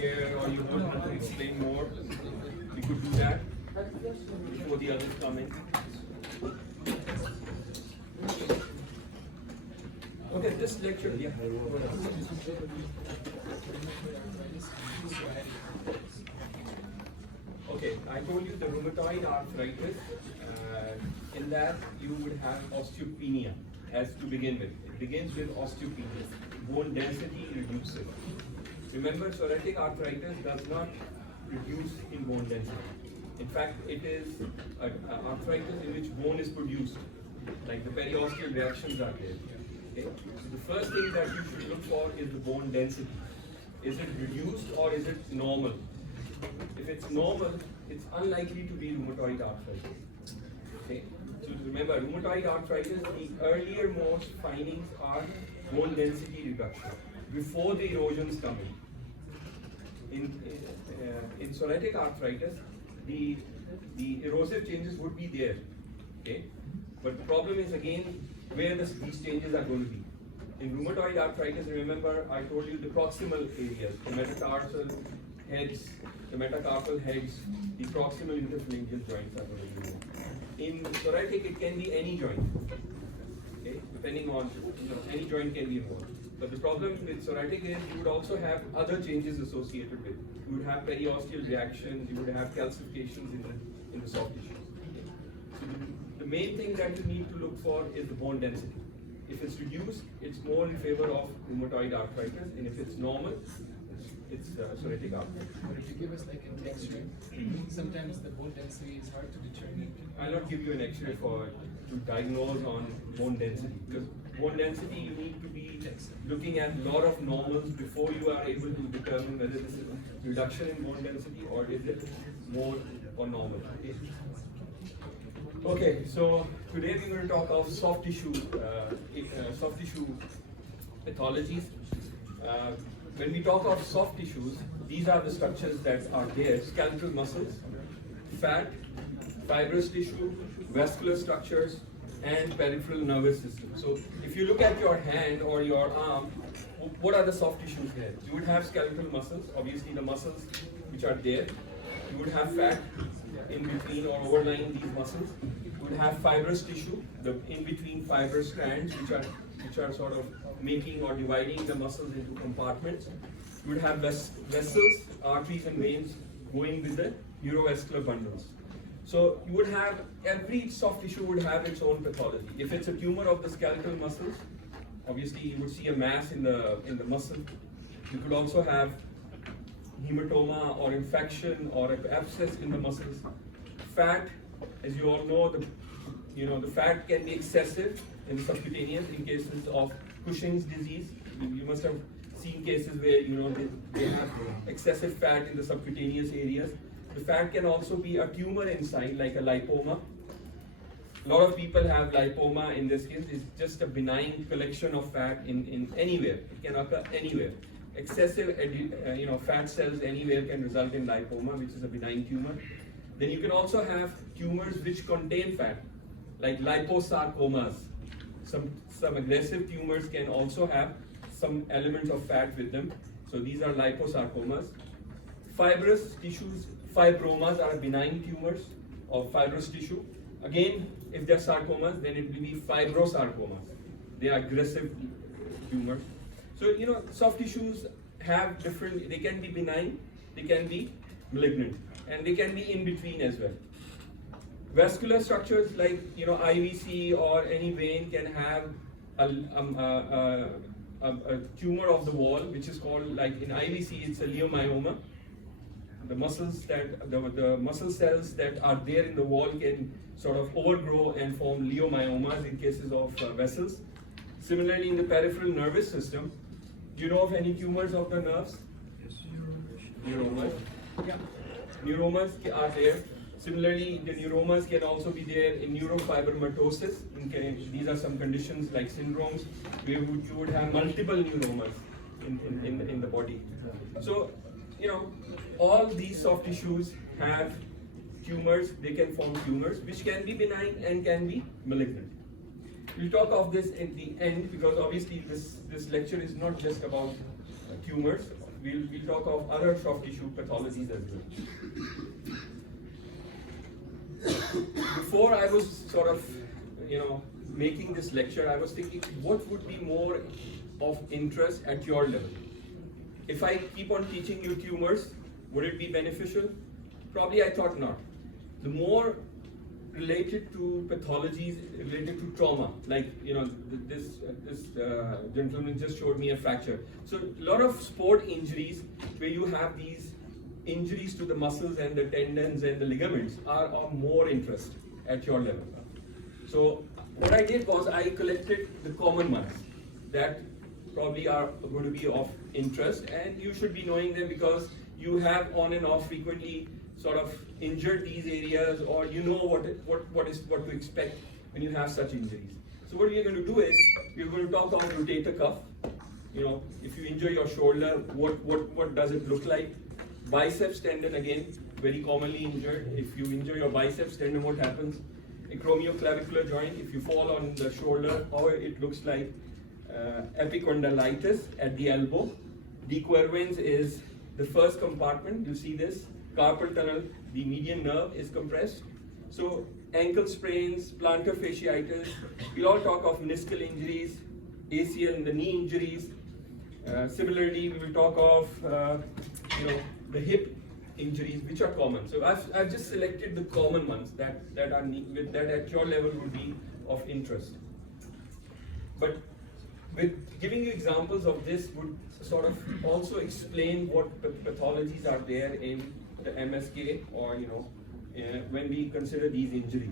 here, or you want to explain more, we could do that before the others come in. Okay, this lecture, yeah. Okay, I told you the rheumatoid arthritis, in that you would have osteopenia as to begin with. It begins with osteopenia, bone density reduces. Remember, psoriatic arthritis does not reduce in bone density. In fact, it is an arthritis in which bone is produced, like the periosteal reactions are there. Okay? So the first thing that you should look for is the bone density. Is it reduced or is it normal? If it's normal, it's unlikely to be rheumatoid arthritis. Okay? So remember, rheumatoid arthritis, the earlier most findings are bone density reduction before the erosions come in. In psoriatic arthritis, the erosive changes would be there. Okay? But the problem is again where these changes are going to be. In rheumatoid arthritis, remember I told you the proximal areas, the metatarsal heads, the metacarpal heads, the proximal interphalangeal joints are going to be involved. In psoriatic, it can be any joint, okay? Depending on, any joint can be involved. But the problem with psoriatic is you would also have other changes associated with it. You would have periosteal reactions, you would have calcifications in the soft tissues. Okay? So the main thing that you need to look for is the bone density. If it's reduced, it's more in favor of rheumatoid arthritis, and if it's normal, it's psoriatic arthritis. But if you give us like an X-ray, sometimes the bone density is hard to determine. I'll not give you an X-ray to diagnose on bone density, because bone density you need to be looking at a lot of normals before you are able to determine whether this is a reduction in bone density or is it more or normal. Okay, so today we're going to talk of soft tissue pathologies. When we talk of soft tissues, these are the structures that are there: skeletal muscles, fat, fibrous tissue, vascular structures, and peripheral nervous system. So if you look at your hand or your arm, what are the soft tissues here? You would have skeletal muscles, obviously the muscles which are there. You would have fat in between or overlying these muscles. You would have fibrous tissue, the in between fibrous strands which are sort of making or dividing the muscles into compartments. You would have vessels, arteries and veins going with the neurovascular bundles. So you would have, every soft tissue would have its own pathology. If it's a tumor of the skeletal muscles, obviously you would see a mass in the muscle. You could also have hematoma or infection or an abscess in the muscles. Fat, as you all know, the fat can be excessive in the subcutaneous in cases of Cushing's disease. You must have seen cases where they have excessive fat in the subcutaneous areas. The fat can also be a tumor inside, like a lipoma. A lot of people have lipoma in this case. It's just a benign collection of fat in anywhere. It can occur anywhere. Excessive fat cells anywhere can result in lipoma, which is a benign tumor. Then you can also have tumors which contain fat, like liposarcomas. Some aggressive tumors can also have some elements of fat with them. So these are liposarcomas. Fibrous tissues, fibromas are benign tumors of fibrous tissue. Again, if they're sarcomas, then it will be fibrosarcomas. They are aggressive tumors. So, soft tissues have different, they can be benign, they can be malignant, and they can be in between as well. Vascular structures like, IVC or any vein can have a tumor of the wall, which is called, like in IVC, it's a leiomyoma. The muscles the muscle cells that are there in the wall can sort of overgrow and form leiomyomas in cases of vessels. Similarly, in the peripheral nervous system, do you know of any tumors of the nerves? Yes. Neuromas. Yeah. Neuromas are there. Similarly, the neuromas can also be there in neurofibromatosis. These are some conditions like syndromes where you would have multiple neuromas in the body. So, all these soft tissues have tumors. They can form tumors which can be benign and can be malignant. We'll talk of this in the end, because obviously this lecture is not just about tumors. we'll talk of other soft tissue pathologies as well. Before I was sort of, making this lecture, I was thinking what would be more of interest at your level. If I keep on teaching you tumors, would it be beneficial? Probably I thought not. The more related to pathologies related to trauma, like this gentleman just showed me a fracture. So a lot of sport injuries where you have these injuries to the muscles and the tendons and the ligaments are of more interest at your level. So what I did was I collected the common ones that probably are going to be of interest, and you should be knowing them because you have on and off frequently sort of injured these areas, or you know what to expect when you have such injuries. So what we are going to do is we are going to talk about rotator cuff. If you injure your shoulder, what does it look like? Biceps tendon, again, very commonly injured. If you injure your biceps tendon, what happens? Acromioclavicular joint, if you fall on the shoulder, how it looks like. Epicondylitis at the elbow. Dequervens is the first compartment. You see this carpal tunnel, the median nerve is compressed. So ankle sprains, plantar fasciitis. We'll all talk of meniscal injuries, ACL and the knee injuries. Similarly, we will talk of the hip injuries, which are common. So I've just selected the common ones that at your level would be of interest. But with giving you examples of this would sort of also explain what pathologies are there in the MSK, or when we consider these injuries.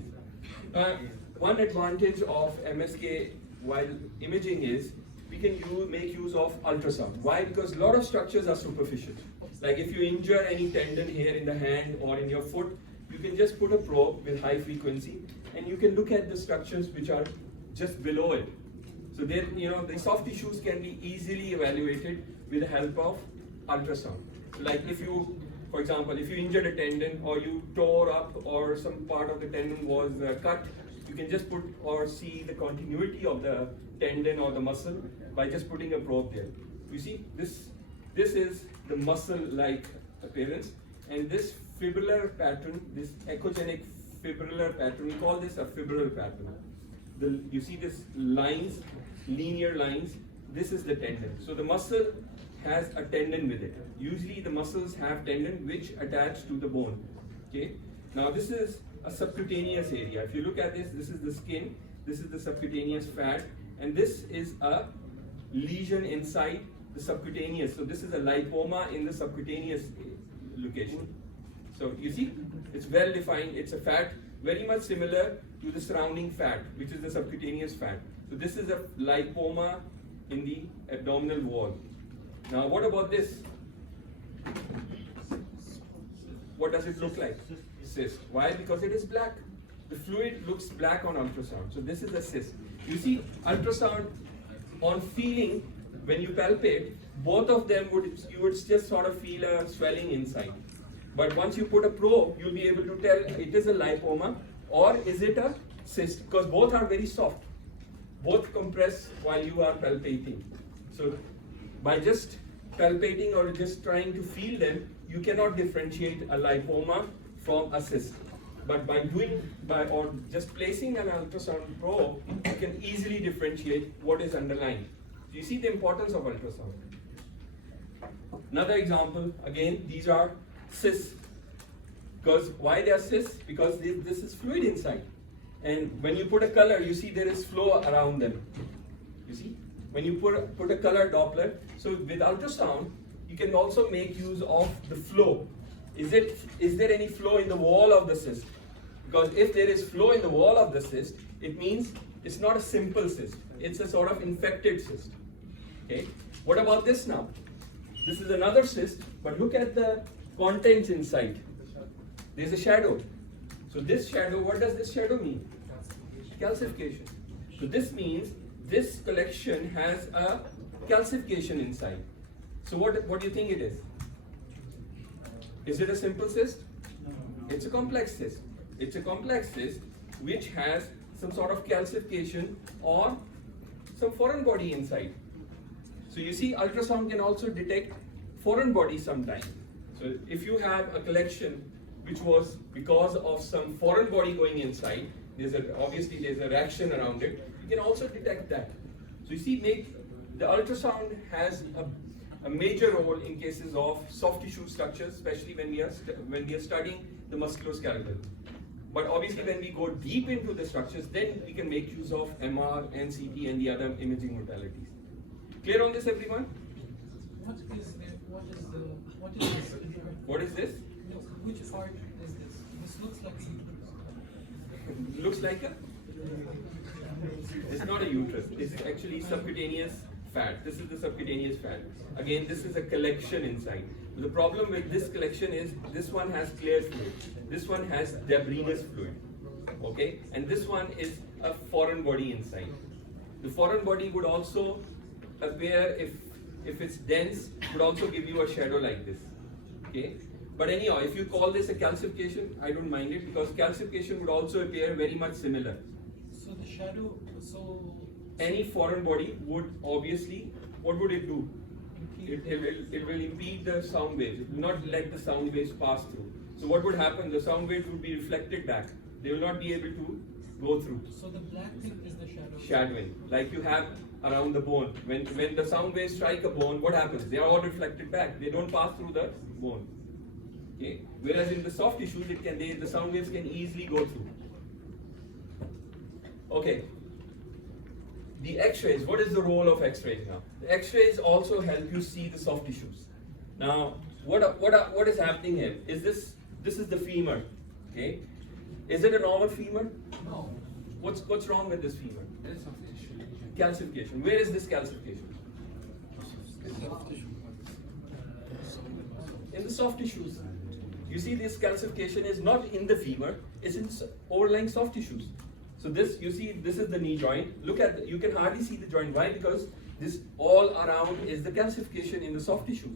One advantage of MSK while imaging is we can make use of ultrasound. Why? Because a lot of structures are superficial. Like if you injure any tendon here in the hand or in your foot, you can just put a probe with high frequency and you can look at the structures which are just below it. So then, the soft tissues can be easily evaluated with the help of ultrasound. So like for example, if you injured a tendon or you tore up or some part of the tendon was cut, you can just put or see the continuity of the tendon or the muscle by just putting a probe there. You see, this is the muscle-like appearance, and this fibrillar pattern, this echogenic fibrillar pattern, we call this a fibrillar pattern. You see this lines, linear lines, this is the tendon. So the muscle has a tendon with it. Usually the muscles have tendon which attach to the bone. Okay. Now this is a subcutaneous area. If you look at this is the skin, this is the subcutaneous fat, and this is a lesion inside the subcutaneous. So this is a lipoma in the subcutaneous location. So you see, it's well defined. It's a fat very much similar to the surrounding fat, which is the subcutaneous fat. So this is a lipoma in the abdominal wall. Now what about this? What does it look like? Cyst. Why? Because it is black. The fluid looks black on ultrasound. So this is a cyst. You see, ultrasound on feeling, when you palpate, both of them you would just sort of feel a swelling inside. But once you put a probe, you'll be able to tell it is a lipoma or is it a cyst, because both are very soft. Both compress while you are palpating. So by just palpating or just trying to feel them, you cannot differentiate a lipoma from a cyst. But by just placing an ultrasound probe, you can easily differentiate what is underlying. Do you see the importance of ultrasound? Another example, again, these are cysts. Because why they are cysts? Because this is fluid inside. And when you put a color, you see there is flow around them. You see? When you put a color Doppler, so with ultrasound, you can also make use of the flow. Is there any flow in the wall of the cyst? Because if there is flow in the wall of the cyst, it means it's not a simple cyst. It's a sort of infected cyst. Okay? What about this now? This is another cyst, but look at the contents inside. There's a shadow. So this shadow, what does this shadow mean? Calcification. So this means this collection has a calcification inside. So what do you think it is? Is it a simple cyst? It's a complex cyst. It's a complex cyst which has some sort of calcification or some foreign body inside. So you see, ultrasound can also detect foreign body sometime. So if you have a collection which was because of some foreign body going inside, obviously there's a reaction around it, you can also detect that. So you see, the ultrasound has a major role in cases of soft tissue structures, especially when we are studying the musculoskeletal. But obviously when we go deep into the structures, then we can make use of MR, NCT and the other imaging modalities. Clear on this, everyone? What is this? What is this? No, which part is this? This looks like a uterus. Looks like a? It's not a uterus. It's actually subcutaneous fat. This is the subcutaneous fat. Again, this is a collection inside. The problem with this collection is this one has clear fluid. This one has debrinous fluid. Okay? And this one is a foreign body inside. The foreign body would also appear, if it's dense, would also give you a shadow like this. Okay? But anyhow, if you call this a calcification, I don't mind it, because calcification would also appear very much similar. So the shadow, any foreign body would obviously, what would it do? It will impede the sound waves. It will not let the sound waves pass through. So what would happen? The sound waves would be reflected back. They will not be able to go through. So the black thing is the shadow. Shadowing, like you have around the bone. When the sound waves strike a bone, what happens? They are all reflected back. They don't pass through the bone. Okay? Whereas in the soft tissues, the sound waves can easily go through. Okay. The X-rays, what is the role of X-rays now? The X-rays also help you see the soft tissues. Now, what is happening here? This is the femur, okay? Is it a normal femur? No. What's wrong with this femur? There is soft tissue. Calcification. Where is this calcification? In the soft tissues. You see, this calcification is not in the femur, it's in overlying soft tissues. So this, you see, this is the knee joint. Look at, you can hardly see the joint. Why? Because this all around is the calcification in the soft tissue.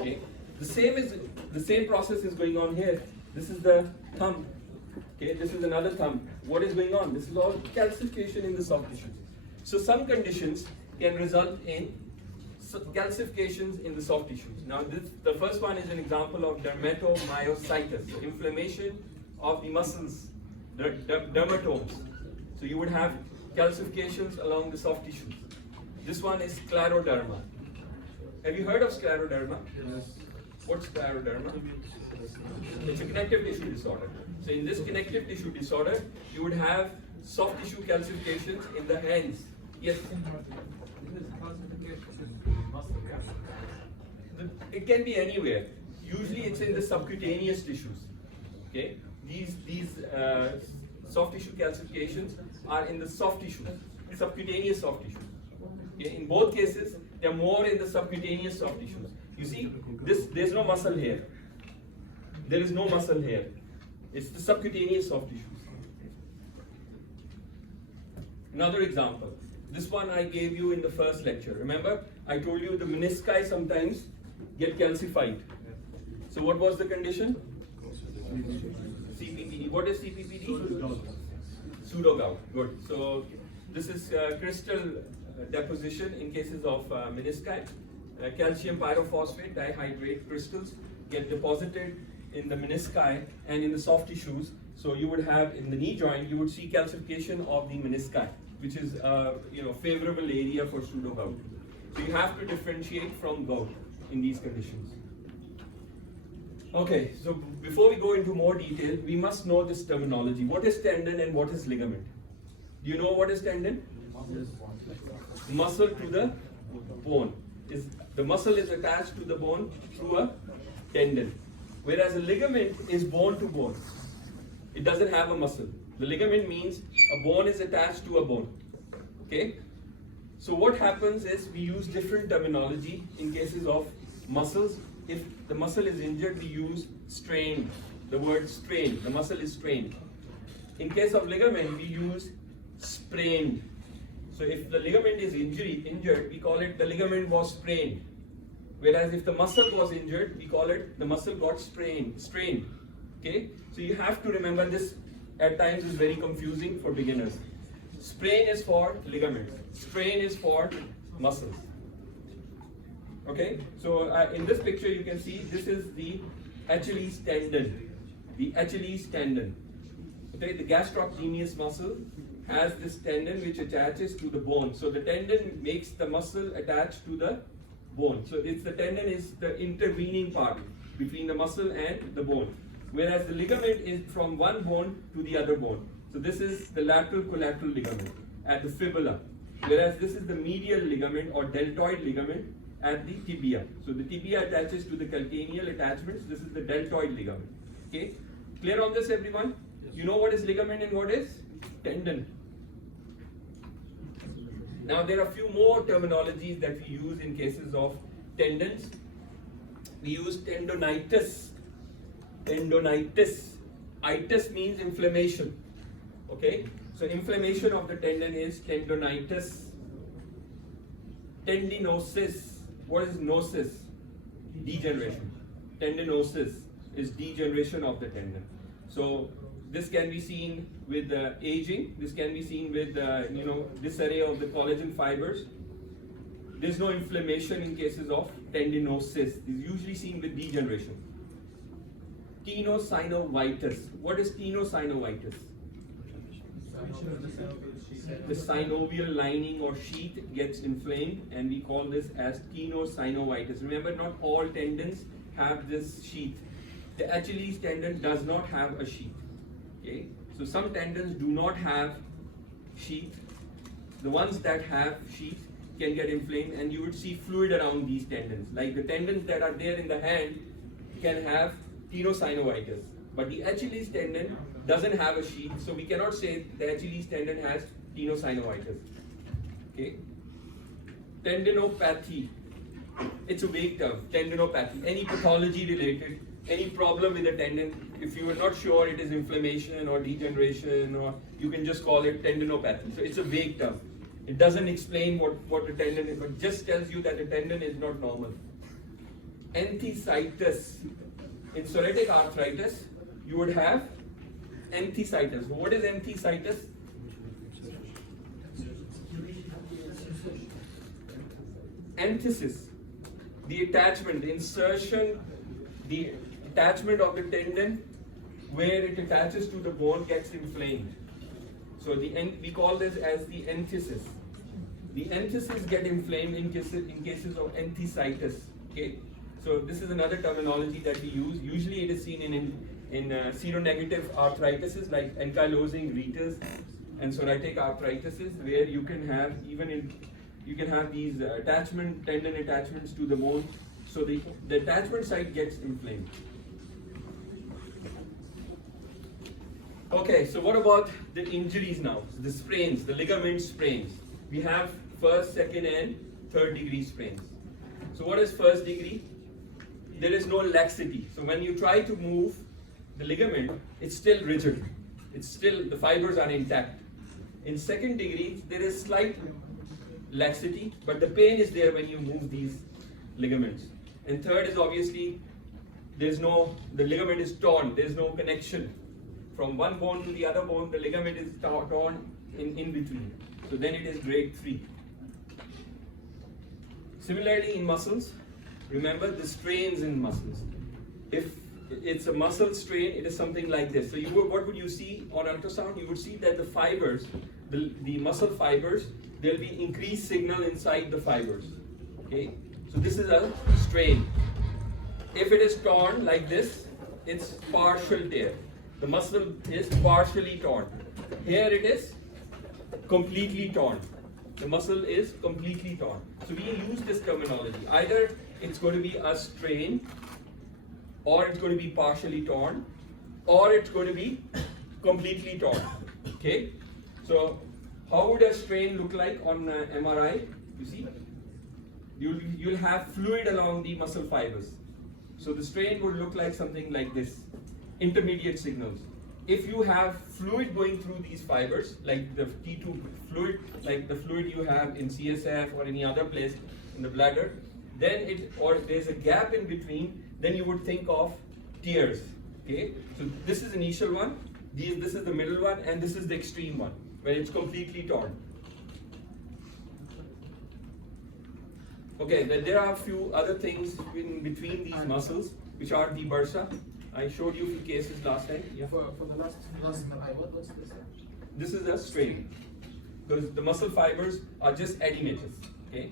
Okay. The same process is going on here. This is the thumb. Okay. This is another thumb. What is going on? This is all calcification in the soft tissue. So some conditions can result in calcifications in the soft tissues. Now, the first one is an example of dermatomyositis, inflammation of the muscles, the dermatomes. So you would have calcifications along the soft tissues. This one is scleroderma. Have you heard of scleroderma? Yes. What's scleroderma? It's a connective tissue disorder. So in this connective tissue disorder, you would have soft tissue calcifications in the hands. Yes? It can be anywhere. Usually it's in the subcutaneous tissues. Okay? These soft tissue calcifications are in the soft tissue, subcutaneous soft tissue. Okay? In both cases, they're more in the subcutaneous soft tissues. You see, there's no muscle here. There is no muscle here. It's the subcutaneous soft tissues. Another example. This one I gave you in the first lecture. Remember, I told you the menisci sometimes get calcified. So what was the condition? CPPD. What is CPPD? Pseudo-gout. Good. So this is crystal deposition in cases of menisci. Calcium pyrophosphate dihydrate crystals get deposited in the menisci and in the soft tissues. So you would have in the knee joint, you would see calcification of the menisci, which is favorable area for pseudo-gout. So you have to differentiate from gout in these conditions. Okay, so before we go into more detail, we must know this terminology. What is tendon and what is ligament? Do you know what is tendon? Muscle to the bone. The muscle is attached to the bone through a tendon. Whereas a ligament is bone to bone. It doesn't have a muscle. The ligament means a bone is attached to a bone. Okay? So what happens is we use different terminology in cases of muscles. If the muscle is injured, we use strained. The word strained. The muscle is strained. In case of ligament, we use sprained. So if the ligament is injured, we call it the ligament was sprained. Whereas if the muscle was injured, we call it the muscle got strained. Okay? So you have to remember this. At times is very confusing for beginners. Sprain is for ligaments. Strain is for muscles. Okay, so in this picture you can see this is the Achilles tendon. The Achilles tendon. Okay, the gastrocnemius muscle has this tendon which attaches to the bone. So the tendon makes the muscle attach to the bone. So it's the tendon is the intervening part between the muscle and the bone. Whereas the ligament is from one bone to the other bone. So this is the lateral collateral ligament at the fibula. Whereas this is the medial ligament or deltoid ligament at the tibia. So the tibia attaches to the calcaneal attachments. This is the deltoid ligament. Okay, clear on this, everyone? You know what is ligament and what is tendon. Now there are a few more terminologies that we use in cases of tendons. We use tendonitis. Tendonitis. Itis means inflammation. Okay, so inflammation of the tendon is tendonitis. Tendinosis. What is nosis? Degeneration. Tendinosis is degeneration of the tendon. So this can be seen with aging. This can be seen with disarray of the collagen fibers. There's no inflammation in cases of tendinosis. It's usually seen with degeneration. Tenosynovitis. What is tenosynovitis? The synovial lining or sheath gets inflamed, and we call this as tenosynovitis. Remember, not all tendons have this sheath. The Achilles tendon does not have a sheath. Okay, so some tendons do not have sheath. The ones that have sheath can get inflamed, and you would see fluid around these tendons. Like the tendons that are there in the hand can have tenosynovitis, but the Achilles tendon doesn't have a sheath, so we cannot say the Achilles tendon has tenosynovitis. Okay, tendinopathy. It's a vague term. Tendinopathy. Any pathology related. Any problem with the tendon, if you are not sure it is inflammation or degeneration, or you can just call it tendinopathy. So it's a vague term. It doesn't explain what the tendon is, but just tells you that the tendon is not normal. Enthesitis. In psoriatic arthritis, you would have enthesitis. What is enthesitis? Enthesis. The attachment, the insertion, the attachment of the tendon where it attaches to the bone gets inflamed. So we call this as the enthesis. The enthesis get inflamed in cases of enthesitis. Okay, so this is another terminology that we use. Usually it is seen in seronegative arthritis like ankylosing rhesus and psoriatic arthritis, where you can have these tendon attachments to the bone. So the attachment site gets inflamed. Okay, so what about the injuries now? The sprains, the ligament sprains. We have first, second, and third degree sprains. So what is first degree? There is no laxity. So when you try to move the ligament, it's still rigid. The fibers are intact. In second degree, there is slight laxity, but the pain is there when you move these ligaments. And third is obviously the ligament is torn. There's no connection. From one bone to the other bone, the ligament is torn in between. So then it is grade 3. Similarly in muscles, remember the strains in muscles. If it's a muscle strain, it is something like this. So what would you see on ultrasound? You would see that the fibers, the muscle fibers, there will be increased signal inside the fibers. Okay, so this is a strain. If it is torn like this, it's partial tear. The muscle is partially torn. Here it is completely torn. The muscle is completely torn. So we use this terminology. Either it's going to be a strain, or it's going to be partially torn, or it's going to be completely torn. Okay? So how would a strain look like on MRI? You see? You'll have fluid along the muscle fibers. So the strain would look like something like this. Intermediate signals. If you have fluid going through these fibers, like the T2 fluid, like the fluid you have in CSF or any other place in the bladder, or there's a gap in between, then you would think of tears. Okay, so this is the initial one, this is the middle one, and this is the extreme one, where it's completely torn. Okay, then there are a few other things in between these muscles, which are the bursa. I showed you a few cases last time. Yeah. For the last MRI, what's this? This is a strain, because the muscle fibers are just adenomatous. Okay.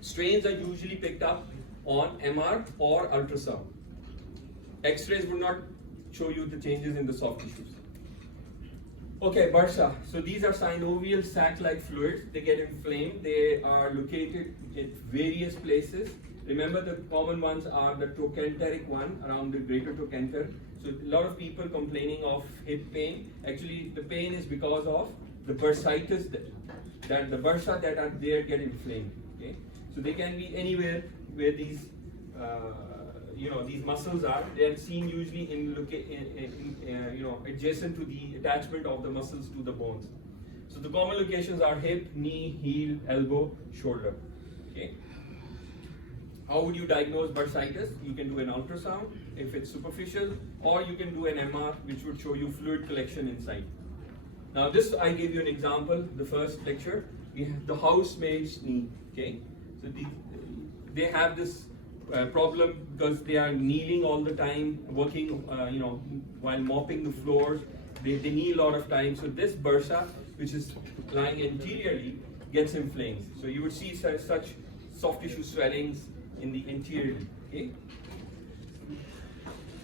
Strains are usually picked up on MR or ultrasound. X-rays will not show you the changes in the soft tissues. Okay, bursa. So these are synovial sac-like fluids. They get inflamed. They are located at various places. Remember, the common ones are the trochanteric one around the greater trochanter. So a lot of people complaining of hip pain. Actually, the pain is because of the bursitis that the bursa that are there get inflamed. Okay, so they can be anywhere where these these muscles are. They are seen usually adjacent to the attachment of the muscles to the bones. So the common locations are hip, knee, heel, elbow, shoulder. Okay. How would you diagnose bursitis? You can do an ultrasound if it's superficial, or you can do an MR, which would show you fluid collection inside. Now this, I gave you an example, the first lecture. We have the housemaid's knee. Okay, so they have this problem because they are kneeling all the time, working, while mopping the floors. They kneel a lot of time. So this bursa, which is lying anteriorly, gets inflamed. So you would see such soft tissue swellings in the interior. Okay,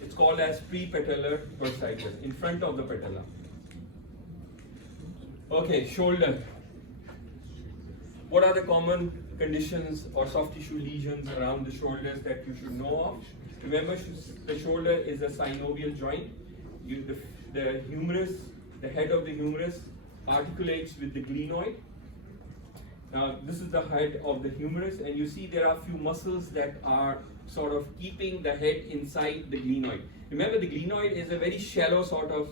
it's called as prepatellar bursitis, in front of the patella. Okay, shoulder. What are the common conditions or soft tissue lesions around the shoulders that you should know of? Remember, the shoulder is a synovial joint. The humerus, the head of the humerus, articulates with the glenoid. Now, this is the head of the humerus, and you see there are a few muscles that are sort of keeping the head inside the glenoid. Remember, the glenoid is a very shallow sort of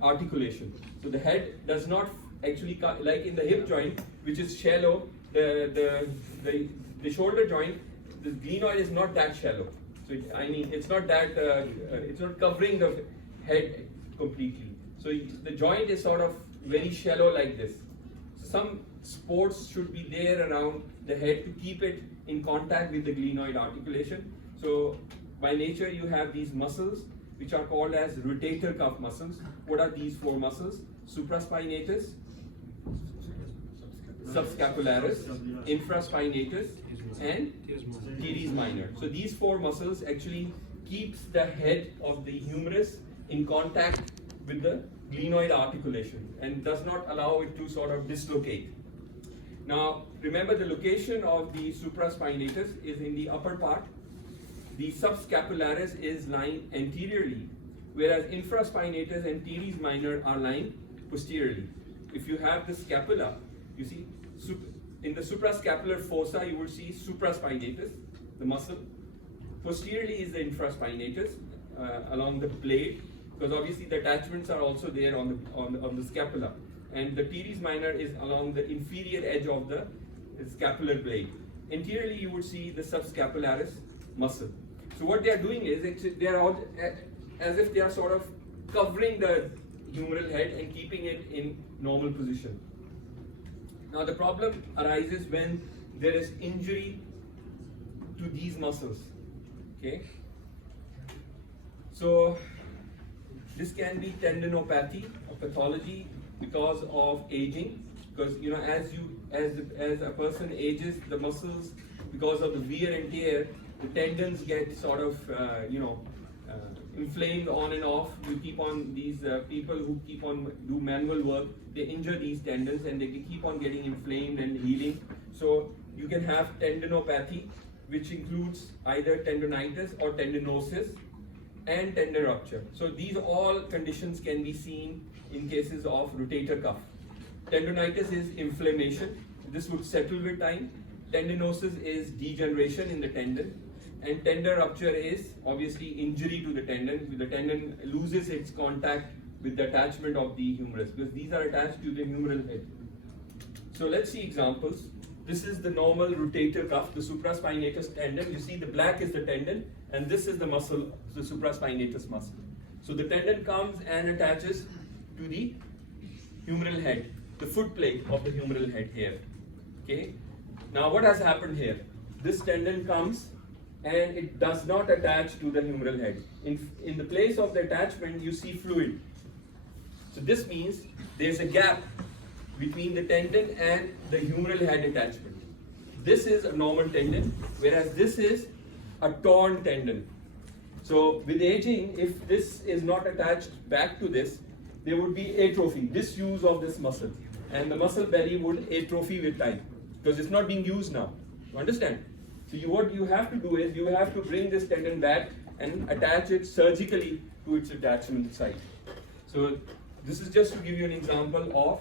articulation. So the head does not actually, like in the hip joint, which is shallow, the shoulder joint, the glenoid is not that shallow. So it's not that it's not covering the head completely. So the joint is sort of very shallow like this. So some supports should be there around the head to keep it in contact with the glenoid articulation. So by nature you have these muscles which are called as rotator cuff muscles. What are these four muscles? Supraspinatus, subscapularis, infraspinatus, and teres minor. So these four muscles actually keeps the head of the humerus in contact with the glenoid articulation and does not allow it to sort of dislocate. Now remember, the location of the supraspinatus is in the upper part. The subscapularis is lying anteriorly, whereas infraspinatus and teres minor are lying posteriorly. If you have the scapula, you see, in the suprascapular fossa, you will see supraspinatus, the muscle. Posteriorly is the infraspinatus along the blade, because obviously the attachments are also there on the scapula. And the teres minor is along the inferior edge of the scapular blade. Anteriorly, you would see the subscapularis muscle. So what they are doing is, they are all as if they are sort of covering the humeral head and keeping it in normal position. Now the problem arises when there is injury to these muscles. Okay. So this can be tendinopathy or pathology because of aging. Because as a person ages, the muscles, because of the wear and tear, the tendons get sort of inflamed on and off. You keep on these people who keep on do manual work, they injure these tendons and they keep on getting inflamed and healing. So you can have tendinopathy, which includes either tendonitis or tendinosis and tendon rupture. So these all conditions can be seen in cases of rotator cuff. Tendonitis is inflammation. This would settle with time. Tendinosis is degeneration in the tendon. And tendon rupture is obviously injury to the tendon. The tendon loses its contact with the attachment of the humerus, because these are attached to the humeral head. So let's see examples. This is the normal rotator cuff, the supraspinatus tendon. You see the black is the tendon, and this is the muscle, the supraspinatus muscle. So the tendon comes and attaches to the humeral head, the foot plate of the humeral head here. Okay. Now what has happened here? This tendon comes and it does not attach to the humeral head. In the place of the attachment, you see fluid. So this means there's a gap between the tendon and the humeral head attachment. This is a normal tendon, whereas this is a torn tendon. So with aging, if this is not attached back to this, there would be atrophy, disuse of this muscle. And the muscle belly would atrophy with time, because it's not being used now. You understand? So what you have to do is, you have to bring this tendon back and attach it surgically to its attachment site. So this is just to give you an example of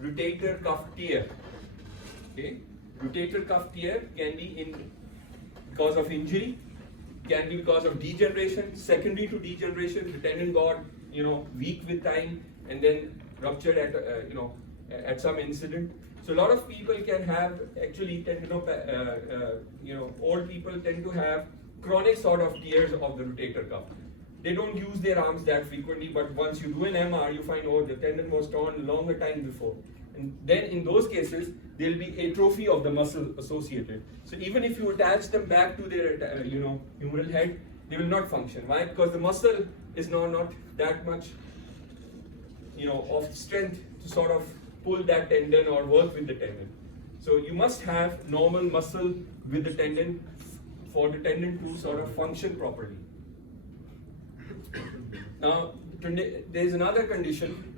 rotator cuff tear. Okay? Rotator cuff tear can be because of injury, can be because of degeneration. Secondary to degeneration, the tendon got weak with time and then ruptured at some incident. So a lot of people can have actually old people tend to have chronic sort of tears of the rotator cuff. They don't use their arms that frequently, but once you do an MR, you find, oh, the tendon was torn longer time before. And then in those cases, there will be atrophy of the muscle associated. So even if you attach them back to their humeral head, they will not function. Why? Because the muscle is now not that much of strength to sort of pull that tendon or work with the tendon. So you must have normal muscle with the tendon for the tendon to sort of function properly. Now, there is another condition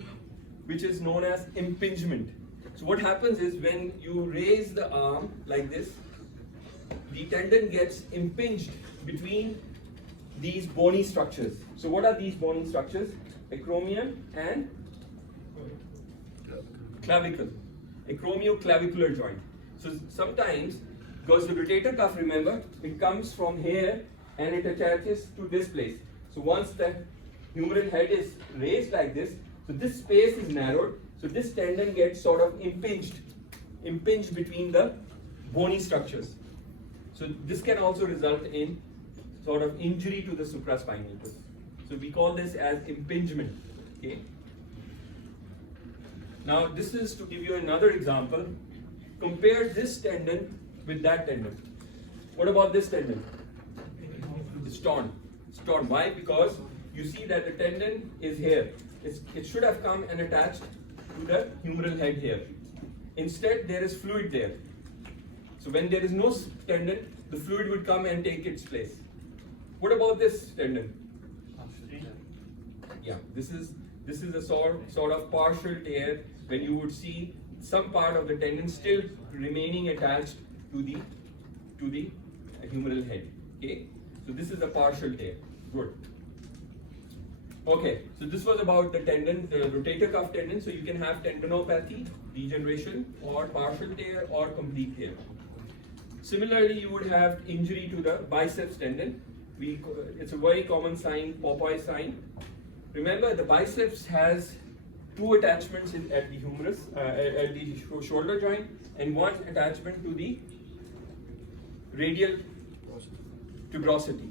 which is known as impingement. So what happens is, when you raise the arm like this, the tendon gets impinged between these bony structures. So what are these bony structures? Acromion and clavicle. Acromioclavicular joint. So sometimes, because the rotator cuff, remember, it comes from here and it attaches to this place. So once the humeral head is raised like this, so this space is narrowed, so this tendon gets sort of impinged between the bony structures. So this can also result in sort of injury to the supraspinatus. So we call this as impingement. Okay. Now this is to give you another example. Compare this tendon with that tendon. What about this tendon? It's torn. It's torn. Why? Because you see that the tendon is here. It should have come and attached to the humeral head here. Instead, there is fluid there. So when there is no tendon, the fluid would come and take its place. What about this tendon? Yeah, this is a sort of partial tear, when you would see some part of the tendon still remaining attached to the humeral head. Okay, so this is a partial tear. Good. Okay, so this was about the tendon, the rotator cuff tendon. So you can have tendinopathy, degeneration, or partial tear, or complete tear. Similarly, you would have injury to the biceps tendon. It's a very common sign, Popeye sign. Remember, the biceps has two attachments at the humerus, at the shoulder joint, and one attachment to the radial tuberosity.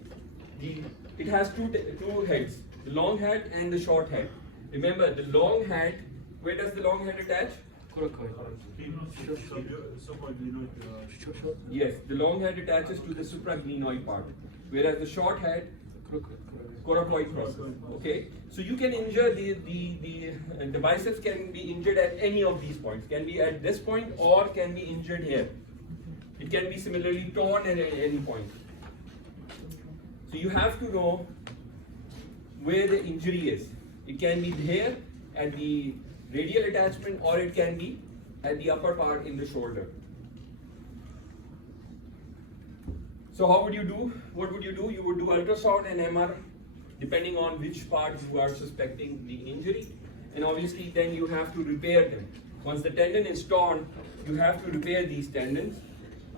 It has two heads, the long head and the short head. Remember, the long head, where does the long head attach? Yes, the long head attaches to the supraglenoid part, whereas the short head, coracoid process. Okay, so you can injure the biceps can be injured at any of these points. Can be at this point or can be injured here. It can be similarly torn at any point. So you have to know where the injury is. It can be here at the radial attachment, or it can be at the upper part in the shoulder. So how would you do? What would you do? You would do ultrasound and MR depending on which part you are suspecting the injury, and obviously then you have to repair them. Once the tendon is torn, you have to repair these tendons.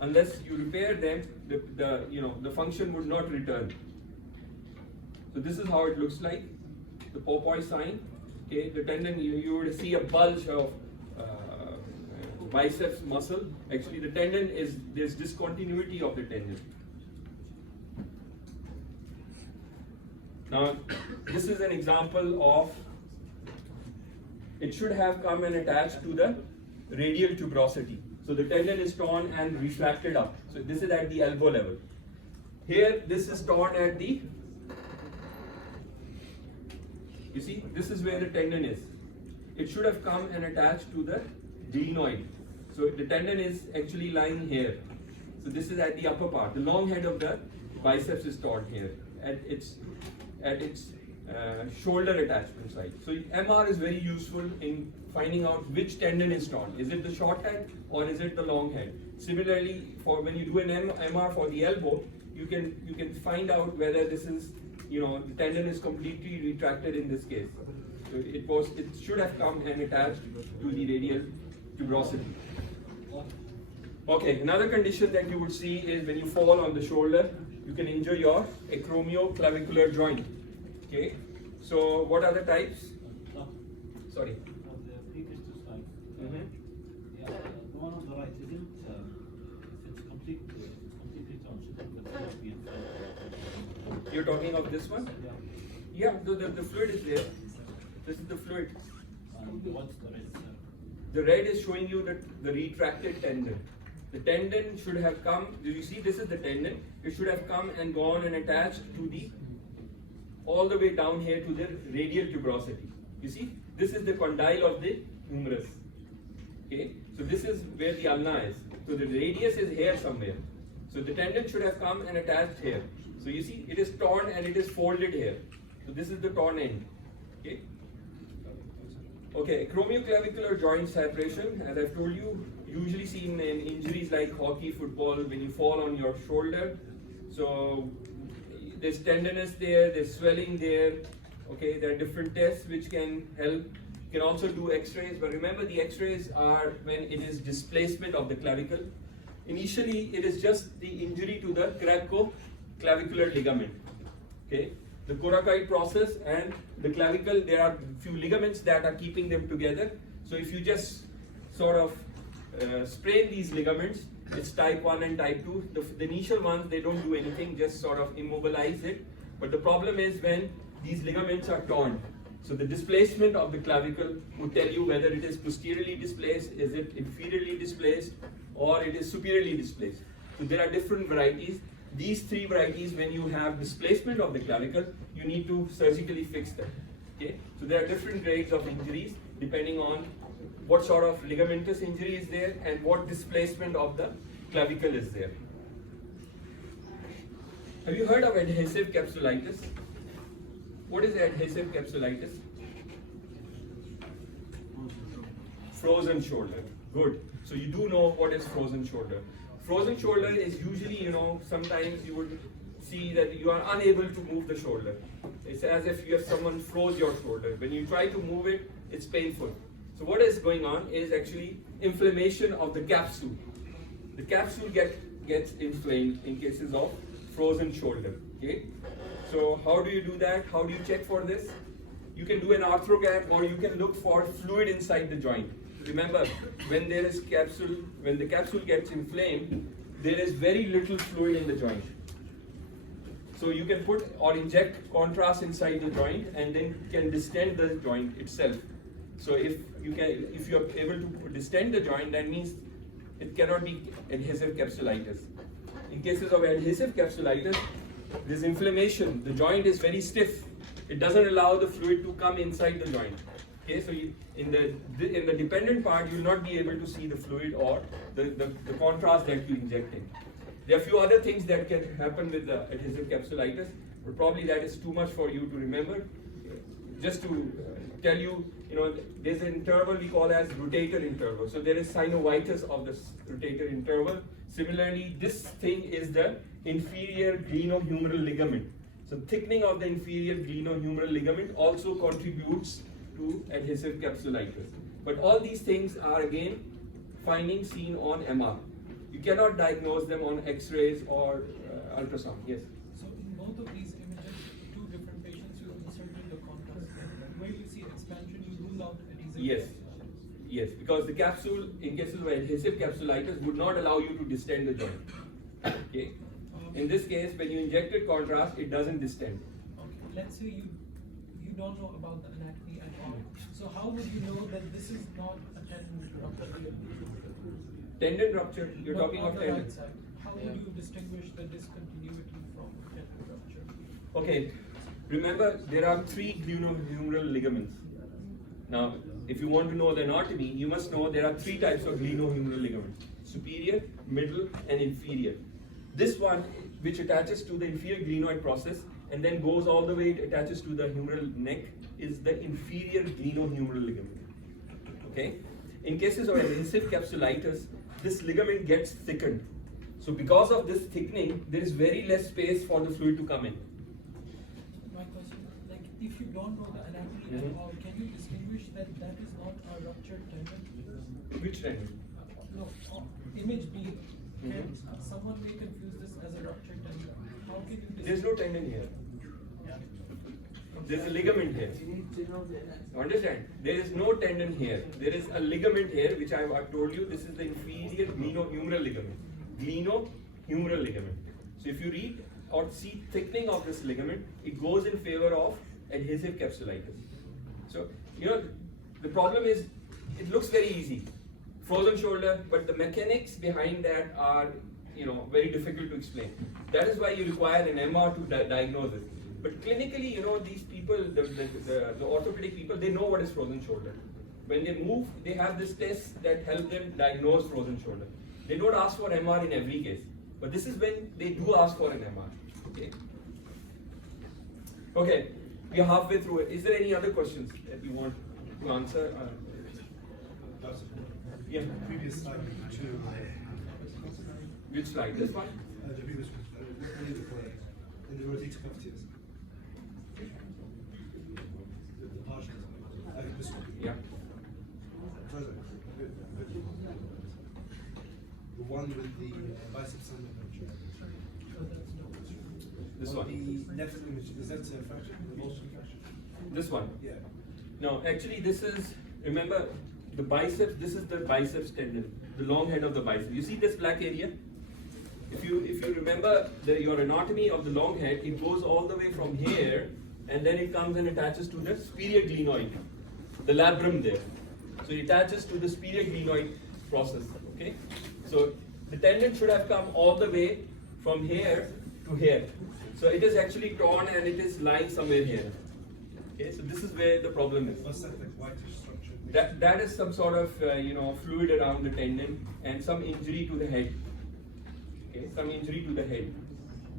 Unless you repair them, the function would not return. So this is how it looks like, the Popeye sign. Okay, the tendon, you would see a bulge of biceps muscle. Actually, the tendon there's discontinuity of the tendon. Now, this is an example of, it should have come and attached to the radial tuberosity. So the tendon is torn and retracted up. So this is at the elbow level. Here, this is torn at the, you see, this is where the tendon is. It should have come and attached to the glenoid. So the tendon is actually lying here. So this is at the upper part. The long head of the biceps is torn here at its shoulder attachment site. So MR is very useful in finding out which tendon is torn. Is it the short head or is it the long head? Similarly, for when you do an MR for the elbow, you can find out whether this is, the tendon is completely retracted in this case. So it should have come and attached to the radial tuberosity. Okay, another condition that you would see is when you fall on the shoulder, you can injure your acromioclavicular joint. Okay, so what are the types? Sorry. The previous two slides. Mm-hmm. Yeah, the one on the right isn't. It's completely torn. Shouldn't the fluid be inside? You're talking of this one? Yeah. Yeah, the fluid is there. This is the fluid. What's the red? The red is showing you the retracted tendon. The tendon should have come, do you see this is the tendon? It should have come and gone and attached to all the way down here to the radial tuberosity. You see, this is the condyle of the humerus. Okay, so this is where the ulna is. So the radius is here somewhere. So the tendon should have come and attached here. So you see, it is torn and it is folded here. So this is the torn end. Okay. Okay, acromioclavicular joint separation, as I've told you, usually seen in injuries like hockey, football, when you fall on your shoulder. So there's tenderness there, there's swelling there. Okay, there are different tests which can help. You can also do x-rays, but remember the x-rays are when it is displacement of the clavicle. Initially, it is just the injury to the coracoid ligament. Okay. The coracoid process and the clavicle, there are few ligaments that are keeping them together. So if you just sort of sprain these ligaments, it's type 1 and type 2. The initial ones, they don't do anything, just sort of immobilize it. But the problem is when these ligaments are torn. So the displacement of the clavicle would tell you whether it is posteriorly displaced, is it inferiorly displaced, or it is superiorly displaced. So there are different varieties. These three varieties, when you have displacement of the clavicle, you need to surgically fix them. Okay? So there are different grades of injuries depending on what sort of ligamentous injury is there and what displacement of the clavicle is there. Have you heard of adhesive capsulitis? What is adhesive capsulitis? Frozen shoulder. Good. So you do know what is frozen shoulder. Frozen shoulder is usually, sometimes you would see that you are unable to move the shoulder. It's as if someone froze your shoulder. When you try to move it, it's painful. So what is going on is actually inflammation of the capsule. The capsule gets inflamed in cases of frozen shoulder. Okay? So how do you do that? How do you check for this? You can do an arthrogram or you can look for fluid inside the joint. Remember, when the capsule gets inflamed, there is very little fluid in the joint. So you can put or inject contrast inside the joint and then can distend the joint itself. So if you are able to distend the joint, that means it cannot be adhesive capsulitis. In cases of adhesive capsulitis, there's inflammation. The joint is very stiff. It doesn't allow the fluid to come inside the joint. Okay, so in the dependent part, you will not be able to see the fluid or the contrast that you injecting. There are a few other things that can happen with the adhesive capsulitis, but probably that is too much for you to remember. Just to tell you, there's an interval we call as rotator interval. So there is synovitis of the rotator interval. Similarly, this thing is the inferior glenohumeral ligament. So thickening of the inferior glenohumeral ligament also contributes to adhesive capsulitis. But all these things are again findings seen on MR. You cannot diagnose them on X-rays or ultrasound. Yes? So in both of these images, two different patients, you inserted the contrast. Where you see expansion, you rule out adhesive. Yes. Yes, because the capsule, in cases of adhesive capsulitis, would not allow you to distend the joint. Okay. In this case, when you injected contrast, it doesn't distend. Okay. Let's say you don't know about the anatomy at all. So how would you know that this is not a tendon rupture? Tendon rupture, you're But talking on of the tendon. right side, how Yeah. would you distinguish the discontinuity from tendon rupture? Okay, remember there are three glenohumeral ligaments. Now, if you want to know the anatomy, you must know there are three types of glenohumeral ligaments: superior, middle, and inferior. This one, which attaches to the inferior glenoid process and then goes all the way, it attaches to the humeral neck, is the inferior glenohumeral ligament. Okay? In cases of adhesive capsulitis, this ligament gets thickened. So because of this thickening, there is very less space for the fluid to come in. My question, like, if you don't know the anatomy at all, can you distinguish that that is not a ruptured tendon? Which tendon? No, image B. Can Mhm. someone may confuse this as a ruptured tendon? How can you distinguish? There's no tendon here. There's a ligament here. You understand? There is no tendon here. There is a ligament here, which I've told you. This is the inferior glenohumeral ligament. Glenohumeral ligament. So if you read or see thickening of this ligament, it goes in favor of adhesive capsulitis. So, the problem is, it looks very easy. Frozen shoulder, but the mechanics behind that are, very difficult to explain. That is why you require an MR to diagnose it. But clinically, these people, the orthopedic people, they know what is frozen shoulder. When they move, they have this test that help them diagnose frozen shoulder. They don't ask for MR in every case, but this is when they do ask for an MR. Okay. Okay, we are halfway through it. Is there any other questions that you want to answer? Yeah. Previous slide to Which slide? This one? the previous one. Only the point. In the rotator cuff tears. The partials. This one. Yeah. Sorry. The one with the biceps and This one. The next image, is that a fracture? The motion fracture? This one. Yeah. No, actually this is, remember, the biceps, this is the biceps tendon, the long head of the bicep. You see this black area? If you remember your anatomy of the long head, it goes all the way from here and then it comes and attaches to the superior glenoid, the labrum there. So it attaches to the superior glenoid process, okay? So the tendon should have come all the way from here to here. So it is actually torn and it is lying somewhere here. Okay, so this is where the problem is. What's that like whitish structure? That is some sort of fluid around the tendon and some injury to the head. Okay, some injury to the head.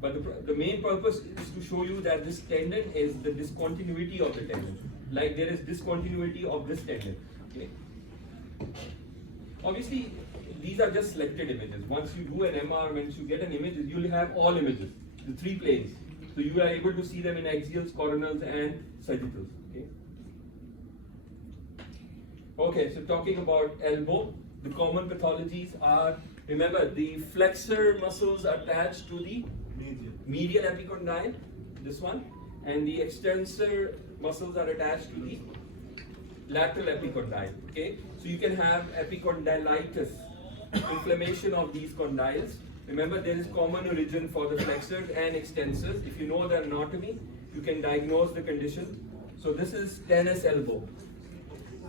But the main purpose is to show you that this tendon is the discontinuity of the tendon. Like there is discontinuity of this tendon. Okay. Obviously, these are just selected images. Once you do an MR, once you get an image, you'll have all images, the three planes. So you are able to see them in axials, coronals, and sagittals. Okay. Okay, so talking about elbow, the common pathologies are, remember, the flexor muscles are attached to the medial epicondyle, this one, and the extensor muscles are attached to the lateral epicondyle. Okay, so you can have epicondylitis, inflammation of these condyles. Remember, there is common origin for the flexors and extensors. If you know the anatomy, you can diagnose the condition. So this is tennis elbow.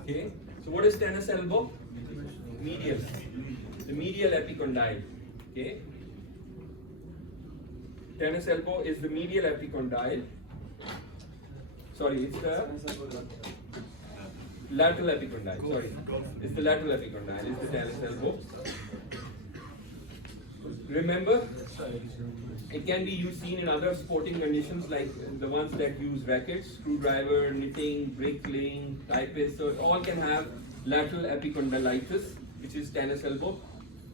Okay, so what is tennis elbow? Medial, the medial epicondyle. Okay, tennis elbow is the medial epicondyle. Sorry, it's the lateral epicondyle. Sorry, it's the lateral epicondyle. It's the tennis elbow. Remember, it can be seen in other sporting conditions like the ones that use rackets, screwdriver, knitting, bricklaying, typists. So all can have lateral epicondylitis, which is tennis elbow.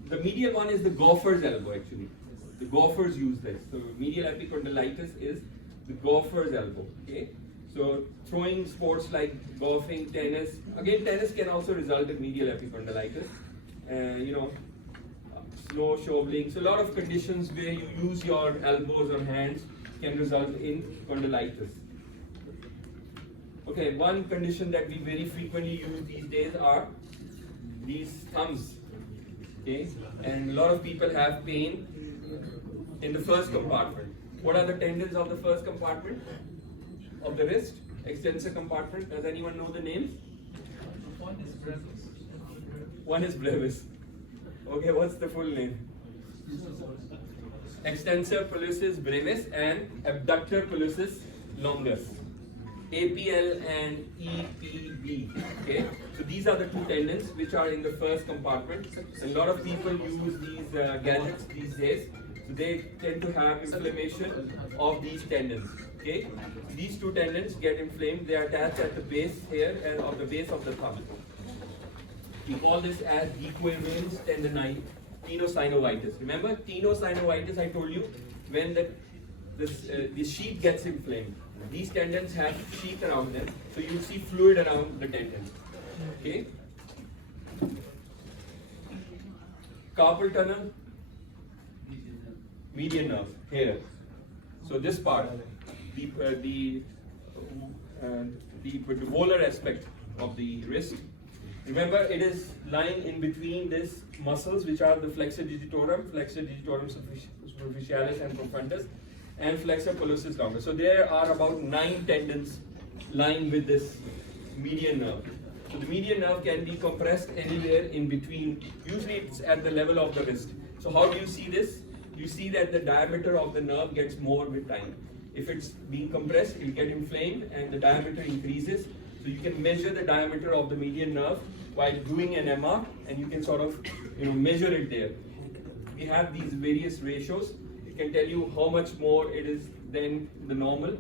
The medial one is the golfer's elbow actually. The golfers use this. So medial epicondylitis is the golfer's elbow. Okay. So throwing sports like golfing, tennis. Again, tennis can also result in medial epicondylitis. Snow shoveling. So a lot of conditions where you use your elbows or hands can result in condylitis. Okay, one condition that we very frequently use these days are these thumbs. Okay, and a lot of people have pain in the first compartment. What are the tendons of the first compartment of the wrist? Extensor compartment. Does anyone know the names? One is brevis. One is brevis. Okay, what's the full name? Extensor pollicis brevis and abductor pollicis longus. APL and EPB. Okay, so these are the two tendons which are in the first compartment. A lot of people use these gadgets these days, so they tend to have inflammation of these tendons. Okay, these two tendons get inflamed. They are attached at the base here and of the base of the thumb. We call this as equivens tendinitis, tenosynovitis. Remember tenosynovitis? I told you when the sheath gets inflamed. These tendons have sheath around them, so you see fluid around the tendon. Okay. Carpal tunnel, median nerve here. So this part, the volar aspect of the wrist. Remember, it is lying in between these muscles, which are the flexor digitorum superficialis and profundus, and flexor pollicis longus. So there are about 9 tendons lying with this median nerve. So the median nerve can be compressed anywhere in between. Usually it's at the level of the wrist. So how do you see this? You see that the diameter of the nerve gets more with time. If it's being compressed, it will get inflamed and the diameter increases. So you can measure the diameter of the median nerve while doing an MR, and you can sort of measure it there. We have these various ratios. It can tell you how much more it is than the normal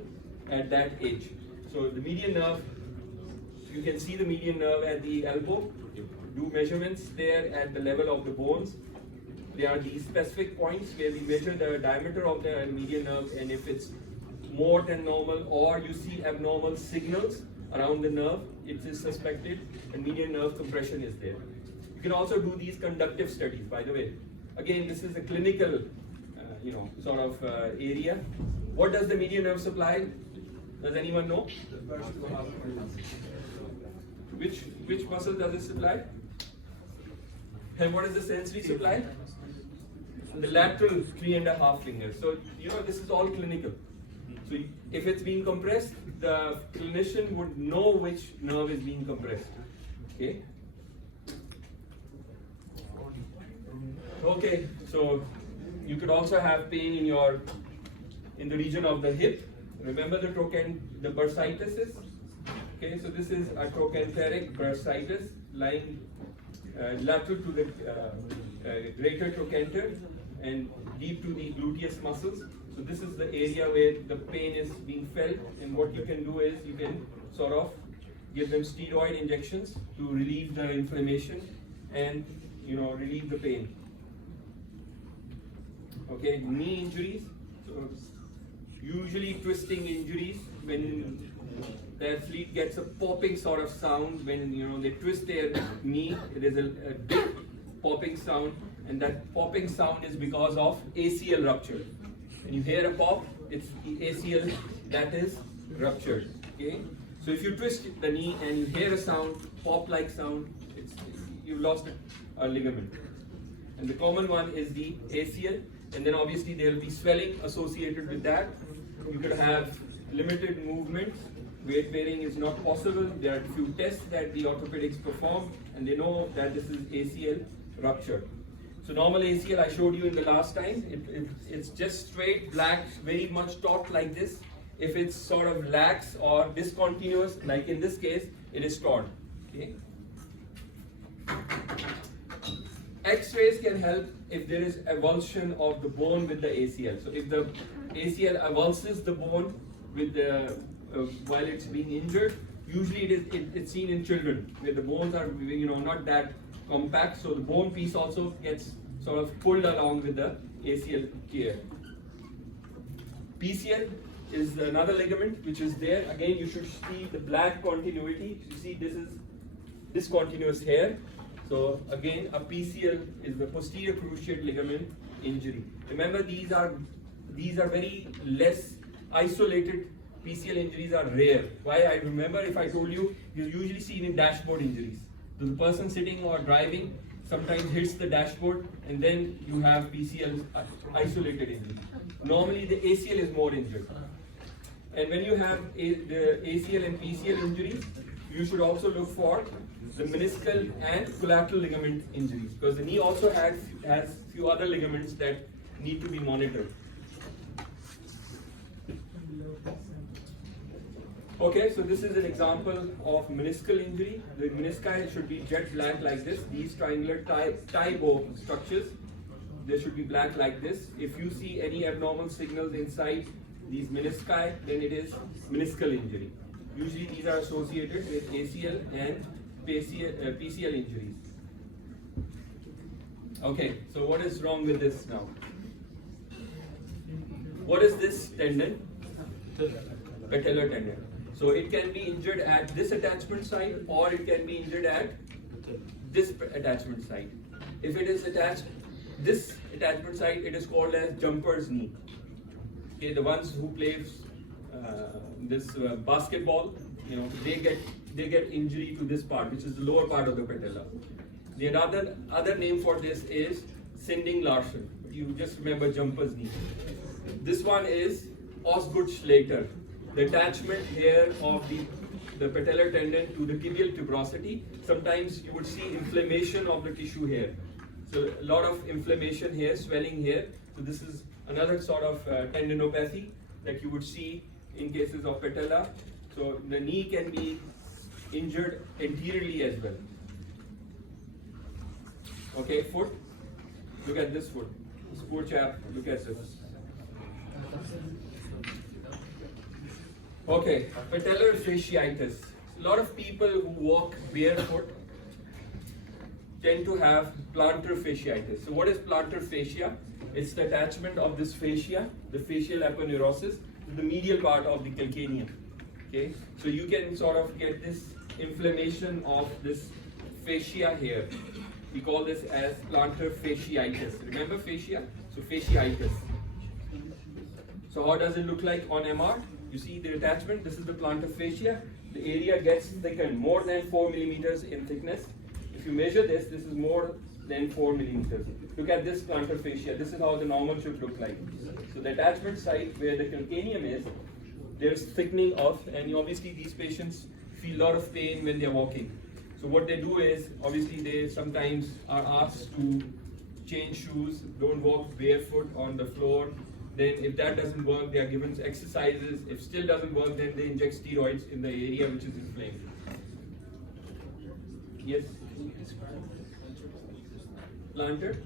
at that age. So the median nerve, you can see the median nerve at the elbow. Do measurements there at the level of the bones. There are these specific points where we measure the diameter of the median nerve, and if it's more than normal or you see abnormal signals around the nerve, it is suspected and median nerve compression is there. You can also do these conductive studies, by the way. Again, this is a clinical area. What does the median nerve supply? Does anyone know? Which muscle does it supply? And what is the sensory supply? The lateral 3.5 fingers. So this is all clinical. So if it's being compressed, the clinician would know which nerve is being compressed. Okay. Okay. So you could also have pain in the region of the hip. Remember the bursitis is? Okay. So this is a trochanteric bursitis lying lateral to the greater trochanter and deep to the gluteus muscles. So this is the area where the pain is being felt, and what you can do is you can sort of give them steroid injections to relieve the inflammation and relieve the pain. Okay, knee injuries. So usually twisting injuries, when the athlete gets a popping sort of sound when they twist their knee, it is a big popping sound, and that popping sound is because of ACL rupture. When you hear a pop, it's the ACL that is ruptured. Okay, so if you twist the knee and you hear a sound, pop-like sound, you've lost a ligament. And the common one is the ACL, and then obviously there will be swelling associated with that. You could have limited movements. Weight bearing is not possible. There are a few tests that the orthopedics perform, and they know that this is ACL rupture. So normal ACL I showed you in the last time, it's just straight, black, very much taut like this. If it's sort of lax or discontinuous, like in this case, it is torn. Okay. X-rays can help if there is avulsion of the bone with the ACL. So if the ACL avulses the bone with the while it's being injured, usually it's seen in children where the bones are not that compact, so the bone piece also gets sort of pulled along with the ACL tear. PCL is another ligament which is there. Again, you should see the black continuity. You see this is discontinuous here. So again, a PCL is the posterior cruciate ligament injury. Remember, these are very less isolated. PCL injuries are rare. Why? I remember if I told you, you're usually seen in dashboard injuries. So the person sitting or driving sometimes hits the dashboard, and then you have PCL isolated injury. Normally the ACL is more injured. And when you have the ACL and PCL injuries, you should also look for the meniscal and collateral ligament injuries, because the knee also has few other ligaments that need to be monitored. Okay, so this is an example of meniscal injury. The menisci should be jet black like this. These triangular tie bow structures, they should be black like this. If you see any abnormal signals inside these menisci, then it is meniscal injury. Usually these are associated with ACL and PCL injuries. Okay, so what is wrong with this now? What is this tendon? Patellar tendon. So it can be injured at this attachment site, or it can be injured at this attachment site. If it is attached this attachment site, it is called as jumper's knee. Okay, the ones who play basketball, they get injury to this part, which is the lower part of the patella. The other name for this is Sinding Larsen. You just remember jumper's knee. This one is Osgood-Schlatter. The attachment here of the patellar tendon to the tibial tuberosity. Sometimes you would see inflammation of the tissue here. So a lot of inflammation here, swelling here. So this is another sort of tendinopathy that you would see in cases of patella. So the knee can be injured anteriorly as well. Okay, foot. Look at this foot. This poor chap, look at this. Okay, patellar fasciitis. A lot of people who walk barefoot tend to have plantar fasciitis. So what is plantar fascia? It's the attachment of this fascia, the facial aponeurosis, to the medial part of the calcaneum. Okay, so you can sort of get this inflammation of this fascia here. We call this as plantar fasciitis. Remember fascia? So fasciitis. So how does it look like on MR? You see the attachment, this is the plantar fascia. The area gets thickened, more than 4 millimeters in thickness. If you measure this, this is more than 4 millimeters. Look at this plantar fascia. This is how the normal should look like. So the attachment site where the calcaneum is, there's thickening of, and obviously these patients feel a lot of pain when they're walking. So what they do is, obviously they sometimes are asked to change shoes, don't walk barefoot on the floor. Then if that doesn't work, they are given exercises. If still doesn't work, then they inject steroids in the area which is inflamed. Yes? Plantar?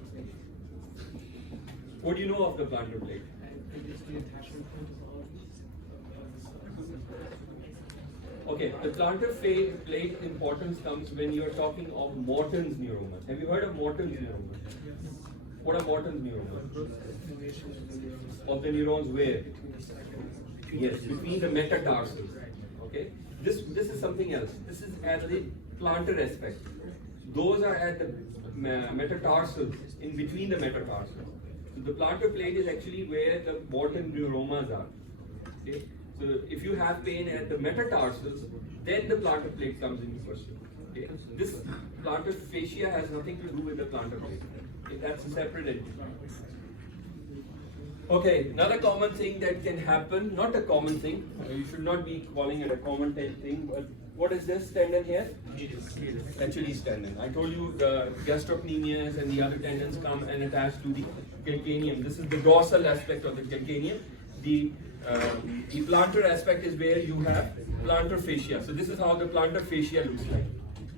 What do you know of the plantar plate? Okay, the plantar plate importance comes when you are talking of Morton's neuromas. Have you heard of Morton's neuromas? What are Morton's neuromas? Of the neurons where? Yes, between the metatarsals. Okay, this is something else. This is at the plantar aspect. Those are at the metatarsals, in between the metatarsals. So the plantar plate is actually where the Morton neuromas are. Okay, so if you have pain at the metatarsals, then the plantar plate comes into question. Okay, this plantar fascia has nothing to do with the plantar plate. Okay, that's a separate entity. Okay, another common thing that can happen, not a common thing, you should not be calling it a common thing, but what is this tendon here? Achilles tendon. I told you the gastrocnemius and the other tendons come and attach to the calcaneum. This is the dorsal aspect of the calcaneum. The plantar aspect is where you have plantar fascia. So this is how the plantar fascia looks like.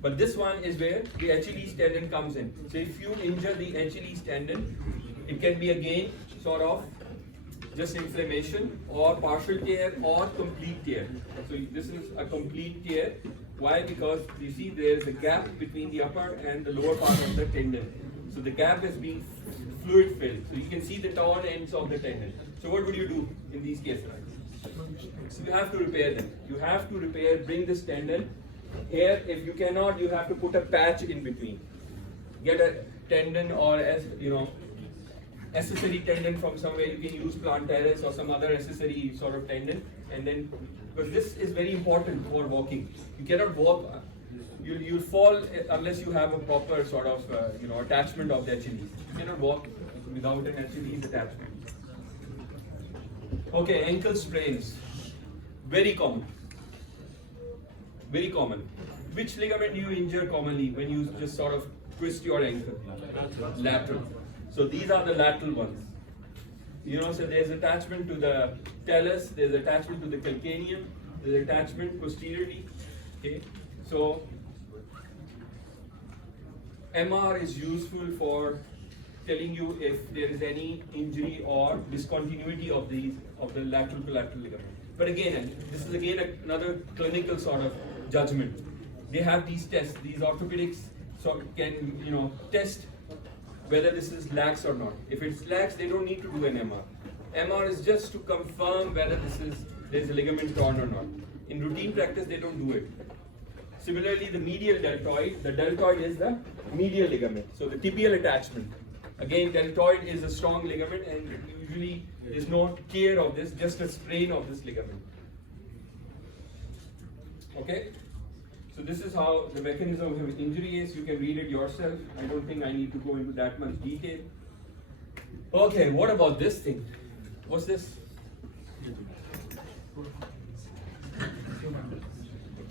But this one is where the Achilles tendon comes in. So if you injure the Achilles tendon, it can be again sort of just inflammation or partial tear or complete tear. So this is a complete tear. Why? Because you see there is a gap between the upper and the lower part of the tendon. So the gap is being fluid filled. So you can see the torn ends of the tendon. So what would you do in these cases? You have to repair them. You have to repair, bring this tendon here. If you cannot, you have to put a patch in between. Get a tendon or accessory tendon from somewhere. You can use plantaris or some other accessory sort of tendon, and then because this is very important for walking. You cannot walk. You'll fall unless you have a proper sort of attachment of the Achilles. You cannot walk without an Achilles attachment. Okay, ankle sprains, very common. Very common. Which ligament do you injure commonly when you just sort of twist your ankle? Lateral. So these are the lateral ones. You know, so there's attachment to the talus, there's attachment to the calcaneum, there's attachment posteriorly. Okay, so MR is useful for telling you if there is any injury or discontinuity of the lateral collateral ligament. But again, this is again another clinical sort of judgment. They have these tests. These orthopedics can test whether this is lax or not. If it's lax, they don't need to do an MR. MR is just to confirm whether there's a ligament torn or not. In routine practice, they don't do it. Similarly, the medial deltoid. The deltoid is the medial ligament. So the tibial attachment. Again, deltoid is a strong ligament, and usually there's no care of this, just a sprain of this ligament. Okay? So this is how the mechanism of injury is. You can read it yourself. I don't think I need to go into that much detail. Okay, what about this thing? What's this?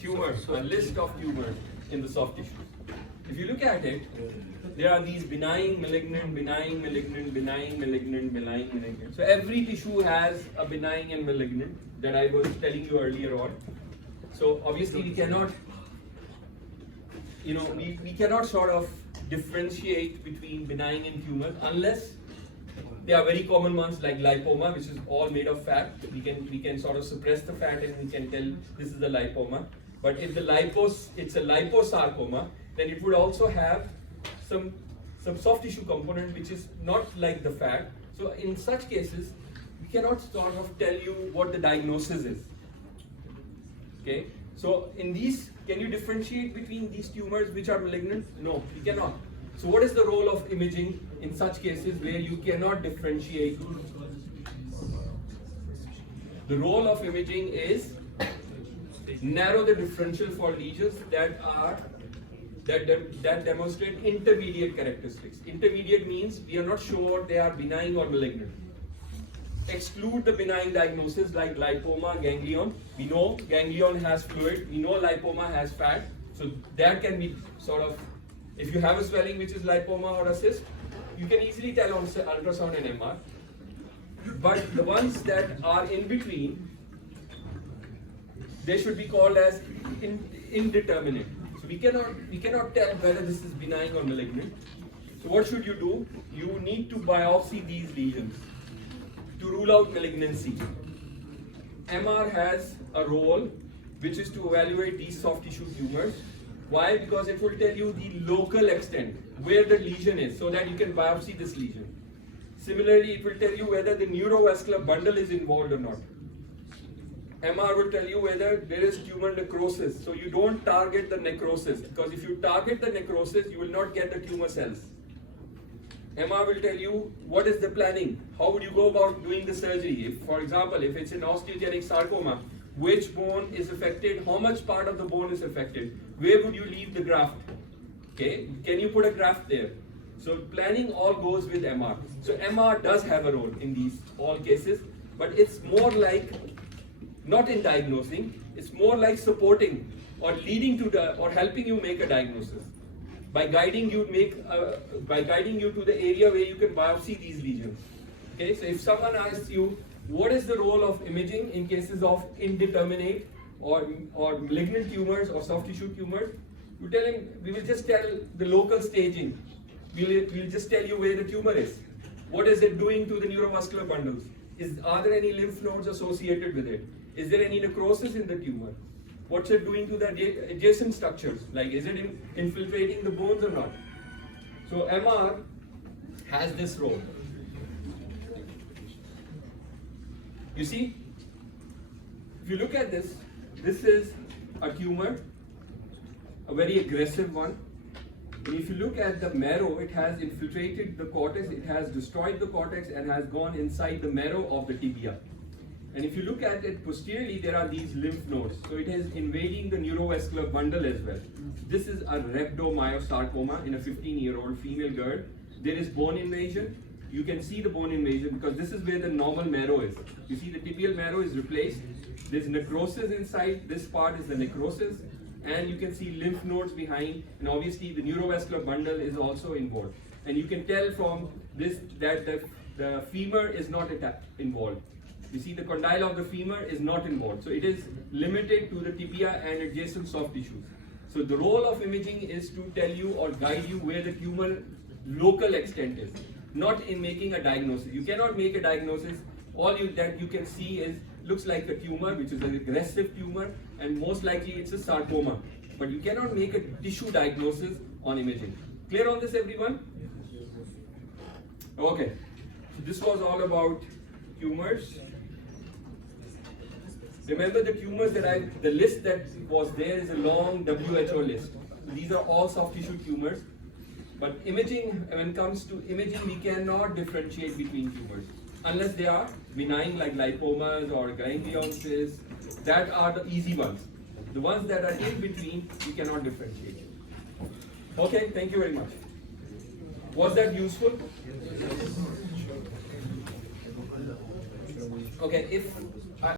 Tumors. A list of tumors in the soft tissue. If you look at it, there are these benign, malignant, benign, malignant, benign, malignant, benign, malignant. So every tissue has a benign and malignant that I was telling you earlier on. So obviously we cannot, we cannot sort of differentiate between benign and tumors unless they are very common ones like lipoma, which is all made of fat. We can sort of suppress the fat and we can tell this is the lipoma. But if it's a liposarcoma, then it would also have some soft tissue component which is not like the fat. So in such cases, we cannot sort of tell you what the diagnosis is. Okay. So in these, can you differentiate between these tumors which are malignant? No, you cannot. So what is the role of imaging in such cases where you cannot differentiate? The role of imaging is narrow the differential for lesions that demonstrate intermediate characteristics. Intermediate means we are not sure they are benign or malignant. Exclude the benign diagnosis like lipoma, ganglion. We know ganglion has fluid. We know lipoma has fat. So that can be sort of, if you have a swelling which is lipoma or a cyst, you can easily tell on ultrasound and MR. But the ones that are in between, they should be called as indeterminate. So we cannot tell whether this is benign or malignant. So what should you do? You need to biopsy these lesions to rule out malignancy. MR has a role which is to evaluate these soft tissue tumors. Why? Because it will tell you the local extent, where the lesion is, so that you can biopsy this lesion. Similarly, it will tell you whether the neurovascular bundle is involved or not. MR will tell you whether there is tumor necrosis. So you don't target the necrosis, because if you target the necrosis, you will not get the tumor cells. MR will tell you what is the planning. How would you go about doing the surgery? If, for example, if it's an osteogenic sarcoma, which bone is affected, how much part of the bone is affected, where would you leave the graft? Okay, can you put a graft there? So planning all goes with MR. So MR does have a role in these all cases, but it's more like not in diagnosing, it's more like supporting or leading to or helping you make a diagnosis by guiding you to the area where you can biopsy these lesions. Okay, so if someone asks you what is the role of imaging in cases of indeterminate or malignant tumors or soft tissue tumors, you tell him we will just tell the local staging. We'll just tell you where the tumor is. What is it doing to the neurovascular bundles? Are there any lymph nodes associated with it? Is there any necrosis in the tumor? What's it doing to the adjacent structures? Like, is it infiltrating the bones or not? So MR has this role. You see, if you look at this, this is a tumor, a very aggressive one. And if you look at the marrow, it has infiltrated the cortex, it has destroyed the cortex and has gone inside the marrow of the tibia. And if you look at it posteriorly, there are these lymph nodes. So it is invading the neurovascular bundle as well. This is a rhabdomyosarcoma in a 15-year-old female girl. There is bone invasion. You can see the bone invasion because this is where the normal marrow is. You see the tibial marrow is replaced. There's necrosis inside. This part is the necrosis. and you can see lymph nodes behind, and obviously the neurovascular bundle is also involved. And you can tell from this that the femur is not involved. You see the condyle of the femur is not involved. So it is limited to the tibia and adjacent soft tissues. So the role of imaging is to tell you or guide you where the tumor local extent is, not in making a diagnosis. You cannot make a diagnosis. All that you can see is looks like a tumor, which is an aggressive tumor, and most likely it's a sarcoma. But you cannot make a tissue diagnosis on imaging. Clear on this, everyone? Okay. So this was all about tumors. Remember the tumors the list that was there is a long WHO list. So these are all soft tissue tumors. But imaging, when it comes to imaging, we cannot differentiate between tumors unless they are benign like lipomas or gangliomas. That are the easy ones. The ones that are in between, we cannot differentiate. Okay, thank you very much. Was that useful? Okay, if